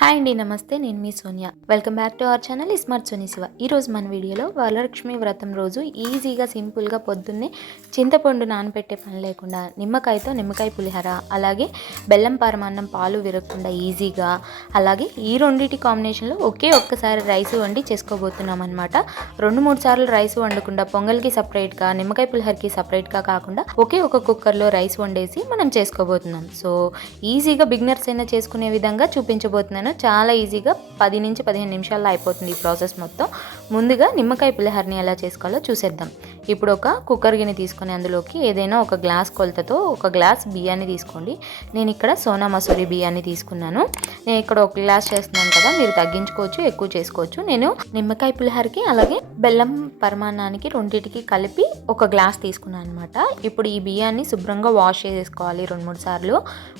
Hi అండి, నమస్తే. నేను మీ Sonia. Welcome back to our channel smart Soni Shiva. ఈరోజు మన వీడియోలో వరలక్ష్మి వ్రతం రోజు ఈజీగా సింపుల్గా పొద్దున్నే చింతపండు నానబెట్టే పని లేకుండా నిమ్మకాయతో నిమ్మకాయ పులిహోర, అలాగే బెల్లం పరమాన్నం పాలు విరగకుండా ఈజీగా, అలాగే ఈ రెండింటి కాంబినేషన్లో ఒక్కసారి రైస్ వండి చేసుకోబోతున్నాం అనమాట. 2-3 సార్లు రైస్ వండకుండా పొంగల్కి సపరేట్గా, నిమ్మకాయ పులిహోరకి సపరేట్గా కాకుండా ఒక కుక్కర్లో రైస్ వండేసి మనం చేసుకోబోతున్నాం. సో ఈజీగా బిగినర్స్ అయినా చేసుకునే విధంగా చూపించబోతున్నాను. చాలా ఈజీగా 10 నుంచి 15 నిమిషాల్లో అయిపోతుంది ఈ ప్రాసెస్ మొత్తం. ముందుగా నిమ్మకాయ పులిహోరని ఎలా చేసుకోవాలో చూసేద్దాం. ఇప్పుడు ఒక కుక్కర్ గిన్నె తీసుకొని అందులోకి ఏదైనా ఒక గ్లాస్ కొలతతో ఒక గ్లాస్ బియ్యాన్ని తీసుకోండి. నేను ఇక్కడ సోనా మసూరి బియ్యాన్ని తీసుకున్నాను. నేను ఇక్కడ ఒక గ్లాస్ చేస్తున్నాను కదా, మీరు తగ్గించుకోవచ్చు, ఎక్కువ చేసుకోవచ్చు. నేను నిమ్మకాయ పులిహోరకి అలాగే బెల్లం పరమాన్నానికి రెండింటికి కలిపి ఒక గ్లాస్ తీసుకున్నాను అనమాట. ఇప్పుడు ఈ బియ్యాన్ని శుభ్రంగా వాష్ చేసుకోవాలి 2-3 సార్లు.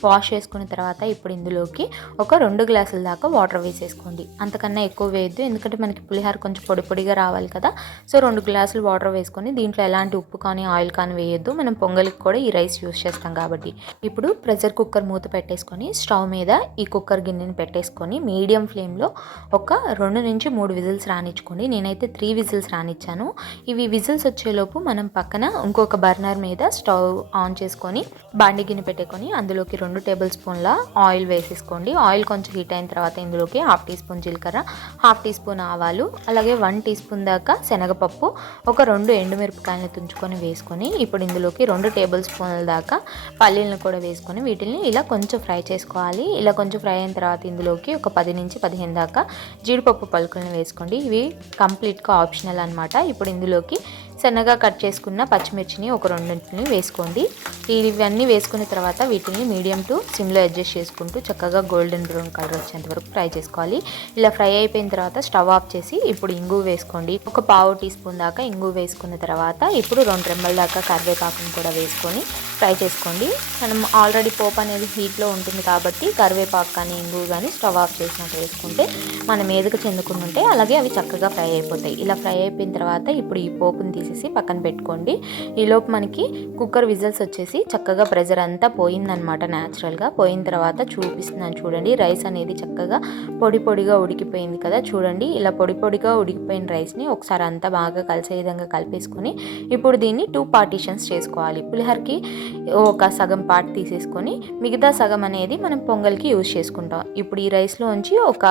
వాష్ చేసుకున్న తర్వాత ఇప్పుడు ఇందులోకి ఒక 2 గ్లాసుల దాకా వాటర్ వేసేసుకోండి. అంతకన్నా ఎక్కువ వేయద్దు, ఎందుకంటే మనకి పులిహోర కొంచెం పొడి పొడిగా రావాలి కదా. సో 2 గ్లాసులు వాటర్ వేసుకొని దీంట్లో ఎలాంటి ఉప్పు కానీ ఆయిల్ కానీ వేయద్దు. మనం పొంగలికి కూడా ఈ రైస్ యూస్ చేస్తాం కాబట్టి. ఇప్పుడు ప్రెషర్ కుక్కర్ మూత పెట్టేసుకొని స్టవ్ మీద ఈ కుక్కర్ గిన్నెని పెట్టేసుకొని మీడియం ఫ్లేమ్లో ఒక 2 నుంచి 3 విజిల్స్ రానిచ్చుకోండి. నేనైతే 3 విజిల్స్ రానిచ్చాను. ఇవి విజిల్స్ వచ్చేలోపు మనం పక్కన ఇంకొక బర్నర్ మీద స్టవ్ ఆన్ చేసుకొని బాండి గిన్నె పెట్టుకొని అందులోకి 2 టేబుల్ స్పూన్ల ఆయిల్ వేసేసుకోండి. ఆయిల్ కొంచెం హీట్ అయిన తర్వాత ఇందులోకి 1/2 టీ స్పూన్ జీలకర్ర, 1/2 టీ స్పూన్ ఆవాలు, అలాగే 1 టీ స్పూన్ దాకా శనగపప్పు, ఒక 2 ఎండుమిరపకాయలను తుంచుకొని వేసుకొని ఇప్పుడు ఇందులోకి 2 టేబుల్ స్పూన్ల దాకా పల్లీలను కూడా వేసుకొని వీటిని ఇలా కొంచెం ఫ్రై చేసుకోవాలి. ఇలా కొంచెం ఫ్రై అయిన తర్వాత ఇందులోకి ఒక 10 నుంచి 15 దాకా జీడిపప్పు పలుకులను వేసుకోండి. ఇవి కంప్లీట్గా ఆప్షనల్ అనమాట. ఇప్పుడు ఇందులోకి సన్నగా కట్ చేసుకున్న పచ్చిమిర్చిని ఒక 2 వేసుకోండి. ఇవన్నీ వేసుకున్న తర్వాత వీటిని మీడియం టు సిమ్లో అడ్జస్ట్ చేసుకుంటూ చక్కగా గోల్డెన్ బ్రౌన్ కలర్ వచ్చేంత వరకు ఫ్రై చేసుకోవాలి. ఇలా ఫ్రై అయిపోయిన తర్వాత స్టవ్ ఆఫ్ చేసి ఇప్పుడు ఇంగువ వేసుకోండి. ఒక 1/2 టీ స్పూన్ దాకా ఇంగువ వేసుకున్న తర్వాత ఇప్పుడు 2 రెమ్మల దాకా కరివేపాకును కూడా వేసుకొని ఫ్రై చేసుకోండి. మనం ఆల్రెడీ పోపు అనేది హీట్లో ఉంటుంది కాబట్టి కరివేపాకు కానీ ఇంగువ కానీ స్టవ్ ఆఫ్ చేసినట్టు వేసుకుంటే మన మీదకు చెందుకుంటుంటే అలాగే అవి చక్కగా ఫ్రై అయిపోతాయి. ఇలా ఫ్రై అయిపోయిన తర్వాత ఇప్పుడు ఈ పోపుని తీసేసి పక్కన పెట్టుకోండి. ఈలోపు మనకి కుక్కర్ విజిల్స్ వచ్చేసి చక్కగా ప్రెజర్ అంతా పోయిందనమాట. న్యాచురల్గా పోయిన తర్వాత చూపిస్తున్నాను చూడండి. రైస్ అనేది చక్కగా పొడి పొడిగా ఉడికిపోయింది కదా, చూడండి. ఇలా పొడి పొడిగా ఉడికిపోయిన రైస్ని ఒకసారి అంతా బాగా కలిసే విధంగా కలిపేసుకొని ఇప్పుడు దీన్ని 2 పార్టీషన్స్ చేసుకోవాలి. పులిహోరకి ఒక సగం పార్ట్ తీసేసుకొని మిగతా సగం అనేది మనం పొంగల్కి యూజ్ చేసుకుంటాం. ఇప్పుడు ఈ రైస్లో ఉంచి ఒక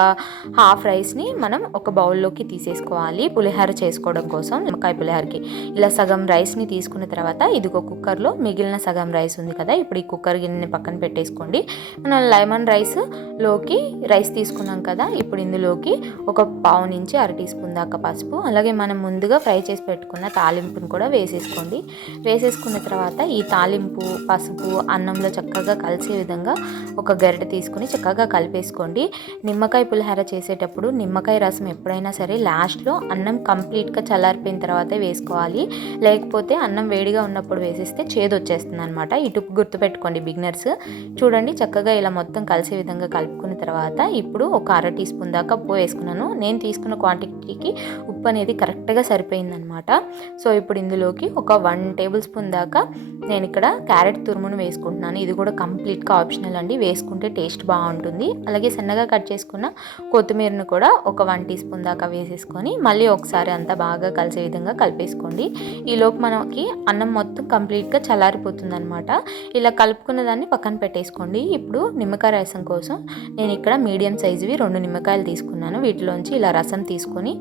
హాఫ్ రైస్ని మనం ఒక బౌల్లోకి తీసేసుకోవాలి పులిహోర చేసుకోవడం కోసం. నిమ్మకాయ పులిహోరకి ఇలా సగం రైస్ని తీసుకున్న తర్వాత ఇదిగో కుక్కర్లో మిగిలిన సగం రైస్ ఉంది కదా, ఇప్పుడు ఈ కుక్కర్ గిన్నెని పక్కన పెట్టేసుకోండి. మనం లెమన్ రైస్లోకి రైస్ తీసుకున్నాం కదా, ఇప్పుడు ఇందులోకి ఒక 1/2 నుంచి 1/2 టీ స్పూన్ దాకా పసుపు, అలాగే మనం ముందుగా ఫ్రై చేసి పెట్టుకున్న తాలింపును కూడా వేసేసుకోండి. వేసేసుకున్న తర్వాత ఈ తాలింపు పసుపు అన్నంలో చక్కగా కలిసే విధంగా ఒక గరిటె తీసుకుని చక్కగా కలిపేసుకోండి. నిమ్మకాయ పులిహోర చేసేటప్పుడు నిమ్మకాయ రసం ఎప్పుడైనా సరే లాస్ట్లో అన్నం కంప్లీట్గా చల్లారిపోయిన తర్వాతే వేసుకోవాలి. లేకపోతే అన్నం వేడిగా ఉన్నప్పుడు వేసేస్తే చేదు వచ్చేస్తుంది అనమాట. ఈ టిప్ గుర్తుపెట్టుకోండి బిగినర్స్. చూడండి చక్కగా ఇలా మొత్తం కలిసే విధంగా కలుపుకున్న తర్వాత ఇప్పుడు ఒక 1/2 టీ స్పూన్ దాకా ఉప్పు వేసుకున్నాను. నేను తీసుకున్న క్వాంటిటీకి ఉప్పు అనేది కరెక్ట్గా సరిపోయిందనమాట. సో ఇప్పుడు ఇందులోకి ఒక 1 టేబుల్ స్పూన్ దాకా నేను ఇక్కడ క్యారెట్ తురుమును వేసుకుంటున్నాను. ఇది కూడా కంప్లీట్గా ఆప్షనల్ అండి, వేసుకుంటే టేస్ట్ బాగుంటుంది. అలాగే సన్నగా కట్ చేసుకున్న కొత్తిమీరను కూడా ఒక 1 టీ స్పూన్ దాకా వేసేసుకొని మళ్ళీ ఒకసారి అంతా బాగా కలిసే విధంగా కలిపేసుకోండి. ఈలోపు మనకి అన్నం మొత్తం కంప్లీట్గా చల్లారిపోతుంది అనమాట. ఇలా కలుపుకున్న దాన్ని పక్కన పెట్టేసుకోండి. ఇప్పుడు నిమ్మకాయ రసం కోసం నేను ఇక్కడ మీడియం సైజువి 2 నిమ్మకాయలు తీసుకున్నాను. వీటిలోంచి ఇలా రసం తీసుకొని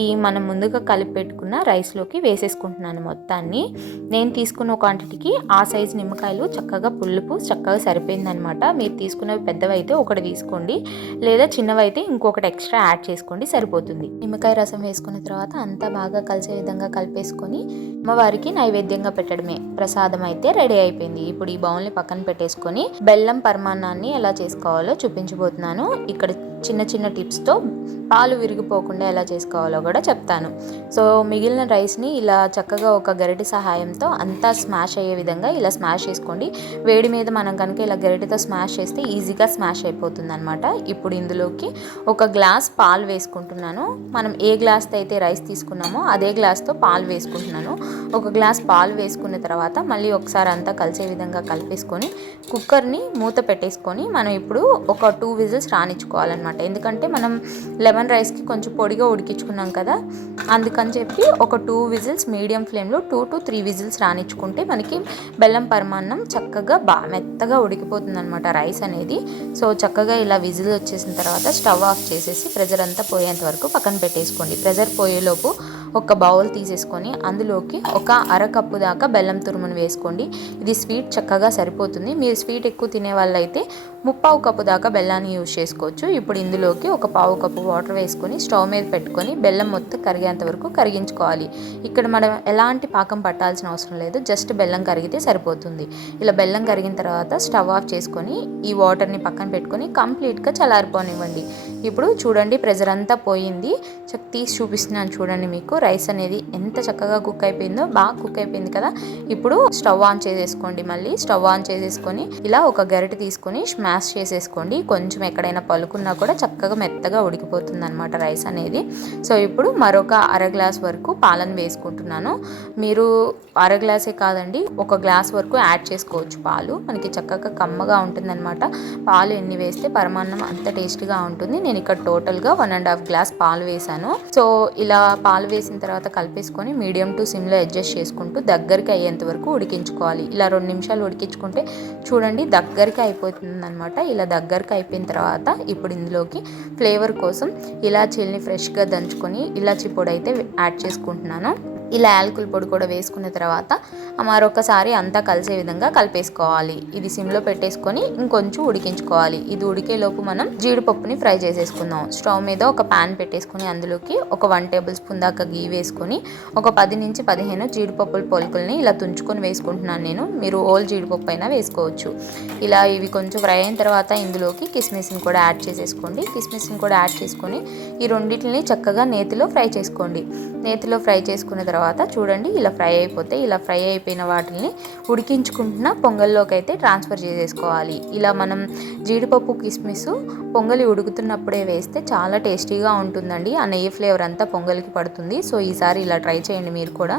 ఈ మనం ముందుగా కలిపి పెట్టుకున్న రైస్లోకి వేసేసుకుంటున్నాను మొత్తాన్ని. నేను తీసుకున్న క్వాంటిటీకి ఆ సైజు నిమ్మకాయలు చక్కగా పులుపు చక్కగా సరిపోయిందనమాట. మీరు తీసుకున్నవి పెద్దవి అయితే ఒకటి తీసుకోండి, లేదా చిన్నవి అయితే ఇంకొకటి ఎక్స్ట్రా యాడ్ చేసుకోండి, సరిపోతుంది. నిమ్మకాయ రసం వేసుకున్న తర్వాత అంతా బాగా కలిసే విధంగా కలిపేసుకొని అమ్మవారికి నైవేద్యంగా పెట్టడమే. ప్రసాదం అయితే రెడీ అయిపోయింది. ఇప్పుడు ఈ బౌల్ని పక్కన పెట్టేసుకొని బెల్లం పరమాన్నాన్ని ఎలా చేసుకోవాలో చూపించబోతున్నాను. ఇక్కడ చిన్న చిన్న టిప్స్తో పాలు విరిగిపోకుండా ఎలా చేసుకోవాలో కూడా చెప్తాను. సో మిగిలిన రైస్ని ఇలా చక్కగా ఒక గరిటె సహాయంతో అంతా స్మాష్ అయ్యే విధంగా ఇలా స్మాష్ చేసుకోండి. వేడి మీద మనం కనుక ఇలా గరిటెతో స్మాష్ చేస్తే ఈజీగా స్మాష్ అయిపోతుంది అనమాట. ఇప్పుడు ఇందులోకి ఒక గ్లాస్ పాలు వేసుకుంటున్నాను. మనం ఏ గ్లాస్తో అయితే రైస్ తీసుకున్నామో అదే గ్లాస్తో పాలు వేసుకుంటున్నాను. ఒక గ్లాస్ పాలు వేసుకున్న తర్వాత మళ్ళీ ఒకసారి అంతా కలిసే విధంగా కలిపేసుకొని కుక్కర్ని మూత పెట్టేసుకొని మనం ఇప్పుడు ఒక 2 విజిల్స్ రానిచ్చుకోవాలన్నమాట. ఎందుకంటే మనం లెమన్ రైస్కి కొంచెం పొడిగా ఉడికించుకున్నాం కదా, అందుకని చెప్పి ఒక 2 విజిల్స్ మీడియం ఫ్లేమ్లో 2 to 3 విజిల్స్ రానిచ్చుకుంటే మనకి బెల్లం పరమాన్నం చక్కగా మెత్తగా ఉడికిపోతుంది అనమాట రైస్ అనేది. సో చక్కగా ఇలా విజిల్ వచ్చేసిన తర్వాత స్టవ్ ఆఫ్ చేసేసి ప్రెజర్ అంతా పోయేంత వరకు పక్కన పెట్టేసుకోండి. ప్రెజర్ పోయేలోపు ఒక బౌల్ తీసేసుకొని అందులోకి ఒక అరకప్పు దాకా బెల్లం తురుమును వేసుకోండి. ఇది స్వీట్ చక్కగా సరిపోతుంది. మీరు స్వీట్ ఎక్కువ తినే వాళ్ళైతే 3/4 కప్పు దాకా బెల్లాన్ని యూజ్ చేసుకోవచ్చు. ఇప్పుడు ఇందులోకి ఒక 1/4 కప్పు వాటర్ వేసుకొని స్టవ్ మీద పెట్టుకొని బెల్లం మొత్తం కరిగేంత వరకు కరిగించుకోవాలి. ఇక్కడ మనం ఎలాంటి పాకం పట్టాల్సిన అవసరం లేదు, జస్ట్ బెల్లం కరిగితే సరిపోతుంది. ఇలా బెల్లం కరిగిన తర్వాత స్టవ్ ఆఫ్ చేసుకొని ఈ వాటర్ని పక్కన పెట్టుకొని కంప్లీట్గా చల్లారిపోనివ్వండి. ఇప్పుడు చూడండి ప్రెజర్ అంతా పోయింది. తీసి చూపిస్తున్నాను చూడండి, మీకు రైస్ అనేది ఎంత చక్కగా కుక్ అయిపోయిందో, బాగా కుక్ అయిపోయింది కదా. ఇప్పుడు స్టవ్ ఆన్ చేసేసుకోండి. మళ్ళీ స్టవ్ ఆన్ చేసేసుకొని ఇలా ఒక గరిటె తీసుకొని స్మాష్ చేసేసుకోండి. కొంచెం ఎక్కడైనా పలుకున్నా కూడా చక్కగా మెత్తగా ఉడికిపోతుంది అనమాట రైస్ అనేది. సో ఇప్పుడు మరొక అర గ్లాస్ వరకు పాలను వేసుకుంటున్నాను. మీరు అర గ్లాసే కాదండి, ఒక గ్లాస్ వరకు యాడ్ చేసుకోవచ్చు పాలు. మనకి చక్కగా కమ్మగా ఉంటుందన్నమాట. పాలు ఎన్ని వేస్తే పరమాన్నం అంత టేస్ట్గా ఉంటుంది. నేను ఇక్కడ టోటల్గా 1.5 గ్లాస్ పాలు వేసాను. సో ఇలా పాలు వేసిన తర్వాత కలిపేసుకొని మీడియం టు సిమ్లో అడ్జస్ట్ చేసుకుంటూ దగ్గరికి అయ్యేంత వరకు ఉడికించుకోవాలి. ఇలా 2 నిమిషాలు ఉడికించుకుంటే చూడండి దగ్గరికి అయిపోతుంది అనమాట. ఇలా దగ్గరికి అయిపోయిన తర్వాత ఇప్పుడు ఇందులోకి ఫ్లేవర్ కోసం ఇలాచీల్ని ఫ్రెష్గా దంచుకొని ఇలాచీ పొడి అయితే యాడ్ చేసుకుంటున్నాను. ఇలా యాలకుల పొడి కూడా వేసుకున్న తర్వాత మరొకసారి అంతా కలిసే విధంగా కలిపేసుకోవాలి. ఇది సిమ్లో పెట్టేసుకొని ఇంకొంచెం ఉడికించుకోవాలి. ఇది ఉడికేలోపు మనం జీడిపప్పుని ఫ్రై చేసేసుకుందాం. స్టవ్ మీద ఒక ప్యాన్ పెట్టేసుకుని అందులోకి ఒక 1 టేబుల్ స్పూన్ దాకా గీ వేసుకొని ఒక 10 నుంచి 15 జీడిపప్పుల పొలుకుల్ని ఇలా తుంచుకొని వేసుకుంటున్నాను నేను. మీరు ఓల్ జీడిపప్పు అయినా వేసుకోవచ్చు. ఇలా ఇవి కొంచెం ఫ్రై అయిన తర్వాత ఇందులోకి కిస్మిస్ని కూడా యాడ్ చేసేసుకోండి. కిస్మిస్ని కూడా యాడ్ చేసుకొని ఈ రెండింటిని చక్కగా నేతిలో ఫ్రై చేసుకోండి. నేతిలో ఫ్రై చేసుకున్న తర్వాత చూడండి ఇలా ఫ్రై అయిపోతే, ఇలా ఫ్రై అయిపోయిన వాటిని ఉడికించుకుంటున్న పొంగల్లోకి అయితే ట్రాన్స్ఫర్ చేసేసుకోవాలి. ఇలా మనం జీడిపప్పు కిస్మిస్ పొంగలి ఉడుకుతున్నప్పుడే వేస్తే చాలా టేస్టీగా ఉంటుందండి. ఆ నెయ్యి ఫ్లేవర్ అంతా పొంగలికి పడుతుంది. సో ఈసారి ఇలా ట్రై చేయండి మీరు కూడా.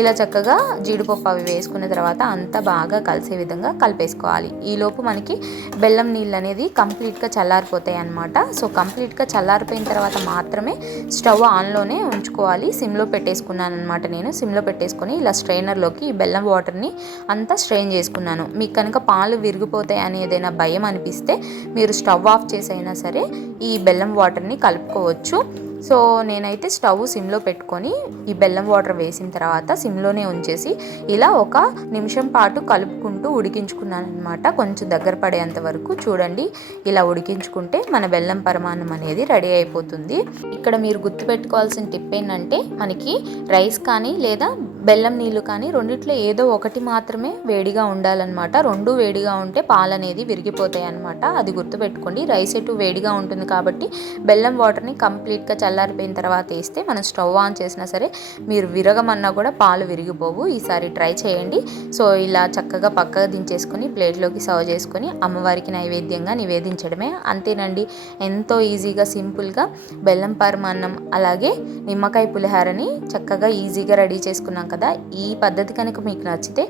ఇలా చక్కగా జీడిపప్పు అవి వేసుకున్న తర్వాత అంతా బాగా కలిసే విధంగా కలిపేసుకోవాలి. ఈలోపు మనకి బెల్లం నీళ్ళు అనేది కంప్లీట్గా చల్లారిపోతాయి అన్నమాట. సో కంప్లీట్గా చల్లారిపోయిన తర్వాత మాత్రమే స్టవ్ ఆన్లోనే ఉంచుకోవాలి. సిమ్లో పెట్టేసుకున్నాను అనమాట. నేను సిమ్లో పెట్టేసుకొని ఇలా స్ట్రైనర్లోకి ఈ బెల్లం వాటర్ని అంతా స్ట్రెయిన్ చేసుకున్నాను. మీకు కనుక పాలు విరిగిపోతాయి అని ఏదైనా భయం అనిపిస్తే మీరు స్టవ్ ఆఫ్ చేసైనా సరే ఈ బెల్లం వాటర్ని కలుపుకోవచ్చు. సో నేనైతే స్టవ్ సిమ్లో పెట్టుకొని ఈ బెల్లం వాటర్ వేసిన తర్వాత సిమ్లోనే ఉంచేసి ఇలా 1 నిమిషం పాటు కలుపుకుంటూ ఉడికించుకున్నాను అనమాట. కొంచెం దగ్గర పడేంత వరకు చూడండి. ఇలా ఉడికించుకుంటే మన బెల్లం పరమాన్నం అనేది రెడీ అయిపోతుంది. ఇక్కడ మీరు గుర్తుపెట్టుకోవాల్సిన టిప్ ఏంటంటే మనకి రైస్ కానీ లేదా బెల్లం నీళ్ళు కానీ రెండిట్లో ఏదో ఒకటి మాత్రమే వేడిగా ఉండాలన్నమాట. 2 వేడిగా ఉంటే పాలు అనేది విరిగిపోతాయి అనమాట. అది గుర్తుపెట్టుకోండి. రైస్ ఎటు వేడిగా ఉంటుంది కాబట్టి బెల్లం వాటర్ని కంప్లీట్గా చల్లారిపోయిన తర్వాత వేస్తే మనం స్టవ్ ఆన్ చేసినా సరే మీరు విరగమన్నా కూడా పాలు విరిగిపోవు. ఈసారి ట్రై చేయండి. సో ఇలా చక్కగా పక్కగా దించేసుకొని ప్లేట్లోకి సర్వ్ చేసుకొని అమ్మవారికి నైవేద్యంగా నివేదించడమే. అంతేనండి, ఎంతో ఈజీగా సింపుల్గా బెల్లం పరమాన్నం అలాగే నిమ్మకాయ పులిహారని చక్కగా ఈజీగా రెడీ చేసుకున్నాం కదా. ఈ పద్ధతి కనుక మీకు నచ్చితే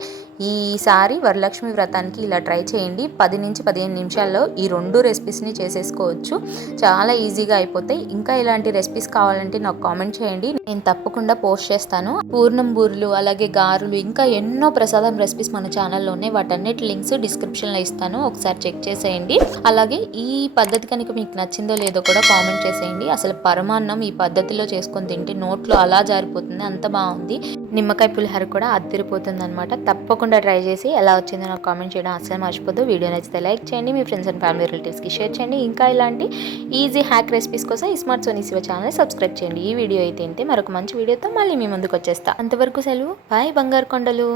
ఈసారి వరలక్ష్మి వ్రతానికి ఇలా ట్రై చేయండి. 10 నుంచి 15 నిమిషాల్లో ఈ 2 రెసిపీస్ని చేసేసుకోవచ్చు. చాలా ఈజీగా అయిపోతాయి. ఇంకా ఇలాంటి రెసిపీస్ కావాలంటే నాకు కామెంట్ చేయండి, నేను తప్పకుండా పోస్ట్ చేస్తాను. పూర్ణం బూరెలు అలాగే గారెలు ఇంకా ఎన్నో ప్రసాదం రెసిపీస్ మన ఛానల్లో ఉన్నాయి. వాటన్నిటి లింక్స్ డిస్క్రిప్షన్లో ఇస్తాను, ఒకసారి చెక్ చేసేయండి. అలాగే ఈ పద్ధతి కనుక మీకు నచ్చిందో లేదో కూడా కామెంట్ చేసేయండి. అసలు పరమాన్నం ఈ పద్ధతిలో చేసుకొని తింటే నోట్లో అలా జారిపోతుంది, అంత బాగుంది. నిమ్మకాయ పులిహోర కూడా అద్దరిపోతుంది అనమాట. తప్పకుండా ట్రై చేసి ఎలా వచ్చిందో నాకు కామెంట్ చేయడం అస్సలు మర్చిపోద్దు. వీడియో నచ్చితే లైక్ చేయండి, మీ ఫ్రెండ్స్ అండ్ ఫ్యామిలీ రిలేటివ్స్కి షేర్ చేయండి. ఇంకా ఇలాంటి ఈజీ హ్యాక్ రెసిపీస్ కోసం smart Soni Siva channel subscribe చేయండి. ఈ వీడియో అయితే మరొక మంచి వీడియోతో మళ్ళీ మీ ముందుకు వచ్చేస్తా. అంతవరకు సెలవు, బాయ్ బంగారు కొండలు.